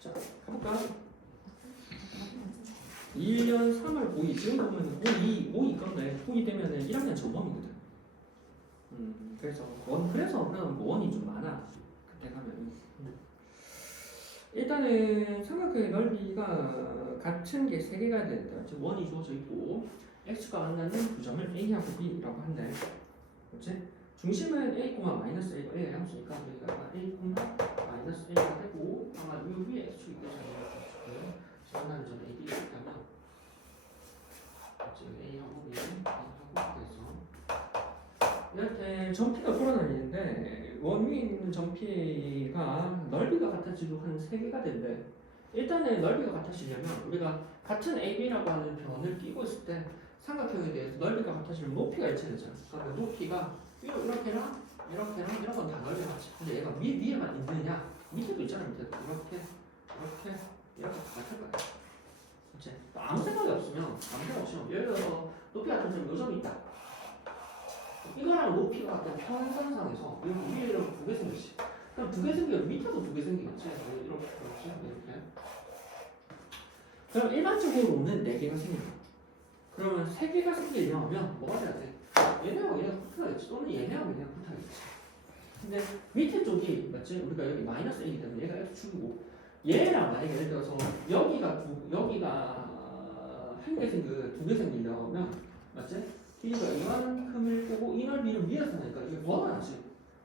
자, 가볼까? 1년 3월 5일 지금 보면 5이 5이 건데 5이 되면은 1학년 전범이거든. 음, 그래서 원 그래서 그런 원이 좀 많아. 그때 가면. 일단은 삼각형의 넓이가 같은 게 세 개가 된다. 지금 원이 주어져 있고 x가 만나는 두 점을 a하고 b라고 한대. 그렇지? 중심은 a, 마이너스 a가 a가 양수니까 여기가 a, 마이너스 a가 되고 아마 이 위에 x축이 있잖아요. 만나는 점 a, b가 있다면 그렇지? a하고 b, a하고 그래서 이렇게 점피가 돌아다니는데 원 위에 있는 점피가 넓이가 같아지고 한세 개가 된대. 일단은 넓이가 같아지려면 우리가 같은 AB라고 하는 변을 끼고 있을 때 삼각형에 대해서 넓이가 같아지면 높이가 일치되잖아. 그러니까 높이가 이렇게랑 이렇게랑 이런 건 다 넓이 같지. 근데 얘가 위 위에만 있느냐? 밑에도 있잖아. 밑에 이렇게 이렇게 이렇게 다 같을 거야. 그렇지? 아무 생각이 없으면 아무 생각 없으면 예를 들어서 높이 같은 점 요점이 있다. 이거랑 높이가 같은 평행선상에서 위에 이렇게 두개 생겼지. 그럼 두 개 생기면 밑에도 두 개 생기겠지. 이렇게 그렇지. 이렇게. 그럼 일반적으로는 네 개가 생겨. 그러면 세 개가 생기려면 뭐가 돼야 돼? 얘네하고 얘네가 붙어야겠지. 또는 얘네하고 얘네가 붙어야겠지. 근데 밑에 쪽이 맞지? 우리가 여기 마이너스 a이기 때문에 얘가 x축이고 얘랑 만약에 예를 들어서 여기가 두 여기가 한 개 생기 두개 생기려면 맞지? 길이가 이만큼을 보고 이 넓이를 위에서 나니까 이게 뭐가 나지?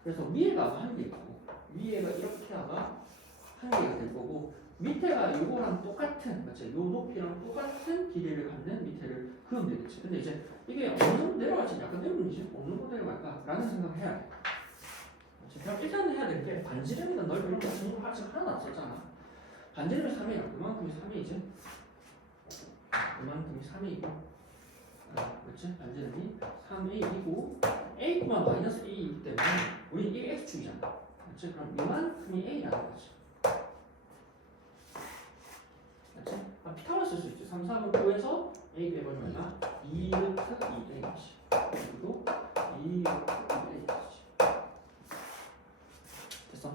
그래서 위에가 한 개가 고 위에가 이렇게 아마 한 개가 될 거고 밑에가 요거랑 똑같은 맞지? 요 높이랑 똑같은 길이를 갖는 밑에를 그으면 되겠지. 근데 이제 이게 어느 정도 내려갈지 약간 내려오지 어느 정도 내려갈까라는 생각을 해야 돼. 맞지? 그럼 일단은 해야 될 게 반지름이나 일단 전부 아직 하나도 안 썼잖아. 반지름이 3이야. 그만큼이 3이지. 그만큼이 3이고. 아, 그렇지? 반지름이 3a이고 a, 마이너스 a이기 때문에 우리 이게 x축이잖아. 그렇지? 그럼 이만큼이 a라는 거지. 아, 피타고라 쓸수 있지. 3, 4분 9에서 a 빼버리면 얼마? 2 루트 2a지. 그리고 2 루트 2a지. 됐어?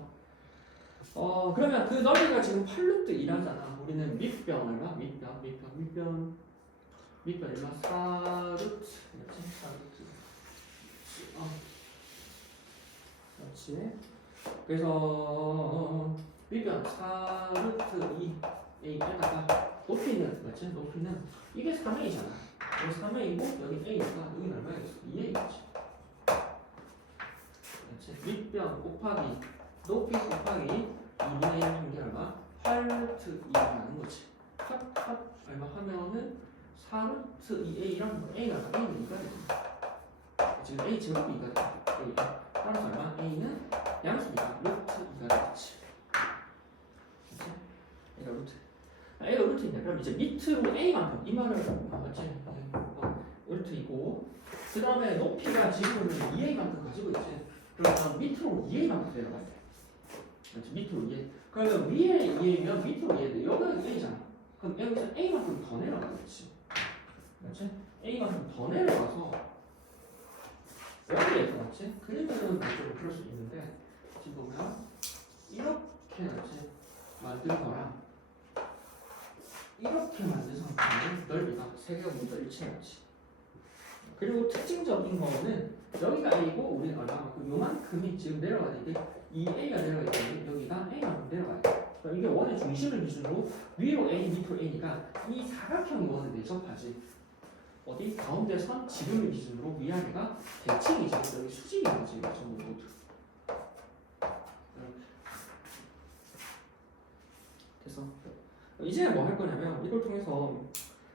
어 그러면 그 넓이가 지금 8루트 2라잖아. 우리는 밑변 얼마? 밑변, 밑변, 밑변, 밑변 얼마? 4루트. 그렇지? 4루트. 어. 그렇지. 그래서 밑변 4루트 2 a 빼다가 높이는 그렇지? 높이는 이게 3a잖아. 여기 3a고 여기 a니까 여기 얼마겠어? 2a겠지. 그렇지? 밑변 곱하기 높이 곱하기 2분의 1 하는 게 얼마? 8루트 2라는 거지. 합, 합 얼마 하면은 4루트 2a라는 거. a가 a는 2가 되지. 지금 a 제곱이 2가 돼. a. 따라서 얼마? a는 양수니까 루트 2가 되겠지. 그치? a가 루트. 아, a가 루트인데 그럼 이제 밑으로 a만큼 이 말을 맞지? 어, 루트이고 그 다음에 높이가 지금 2a만큼 가지고 있지. 그러면 밑으로 2a만큼 내려가야 돼. 그렇지 밑으로 2a. 그러면 위에 2a면 밑으로 2a. 여기는 a잖아. 그럼 여기서 a만큼 더 내려가겠지. 그렇지? a만큼 더 내려가서 여기에 그렇지? 그림에는 이쪽으로 그럴 수 있는데 지금 보면 이렇게 그렇지? 만든 거랑 이렇게 만든 상태는 넓이가 세 개가 모두 일치해야지. 그리고 특징적인 거는 여기가 a고 우리는 얼마만큼 요만큼이 지금 내려가야 돼. 이게 2a가 내려가야 되 여기가 a만큼 내려가야 돼. 그러니까 이게 원의 중심을 기준으로 위로 a, 밑으로 a니까 이 사각형이 원에 대접하지. 어디 가운데 선 지름을 기준으로 위아래가 대칭이지. 여기 수직이 되지. 전부 모두. 이렇게. 됐어. 이제 뭐 할 거냐면 이걸 통해서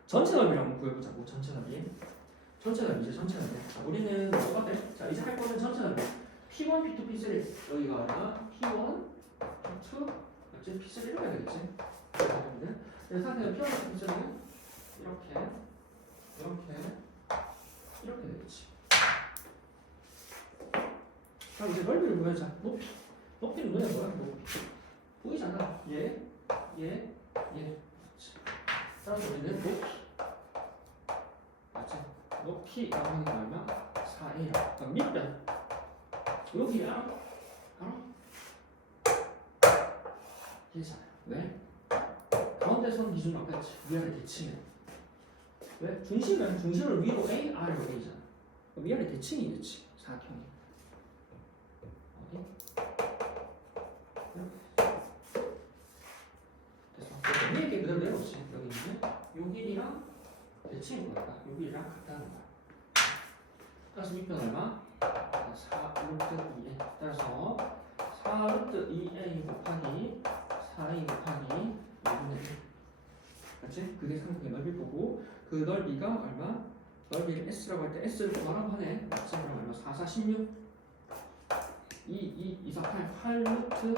전체 넓이를 한번 구해보자고. 전체 넓이. 전체 넓이 이제 전체 넓이. 자, 우리는 뭐가 돼? 자 이제 할 거는 전체 넓이. P1, P2, P3 여기가 얼마? P1, P2, 그렇지? P3 이렇게 되겠지? 그래서 상태는 P1, P3는 이렇게 이렇게 이렇게 되겠지. 그럼 이제 넓이를 구하자. 높이. 높이는 뭐야? 뭐야? 높이. 보이잖아. 얘, 얘, 얘. 우리는 높이. 맞지? 높이라고 하는 게 얼마? 4A야. 그럼 밑변. 여기야. 알아? 얘잖아요. 왜? 가운데 선 기준 아까. 위아래 대칭해. 왜? 중심은 중심을 위로 A, 아래로 A잖아. 위아래 대칭이 됐지. 사각형이. 됐어. 위에 게 그대로 내려오지. 여기 있는 요 길이랑 대칭인 거니까 요 길이랑 같다는 거야. 따라서 밑변 얼마? 4 루트 2a 따라서 4 루트 2a 곱하기 4a 곱하기 5분의 1 맞지? 그게 삼각형의 넓이 보고 그 넓이가 얼마? 넓이를 s라고 할 때 s를 또 말하고 하네 맞지? 그럼 얼마? 4, 4, 16 2, 2, 2, 4, 8 8 루트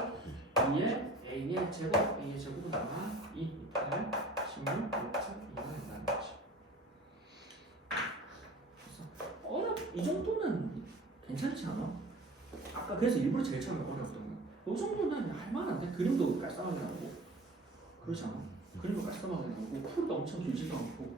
2의 a의 제곱 a의 제곱은 얼마? 2, 8, 16 루트 2가 된다는 거지 어려 이 정도는 괜찮지 않아? 아까 그래서 일부러 제일 처음에 어려웠던 거야. 이 정도는 할만한데 그림도 깔쌈하게 나오고 그렇지 않아? 그림도 깔쌈하게 나오고 풀도 엄청 길지도 않고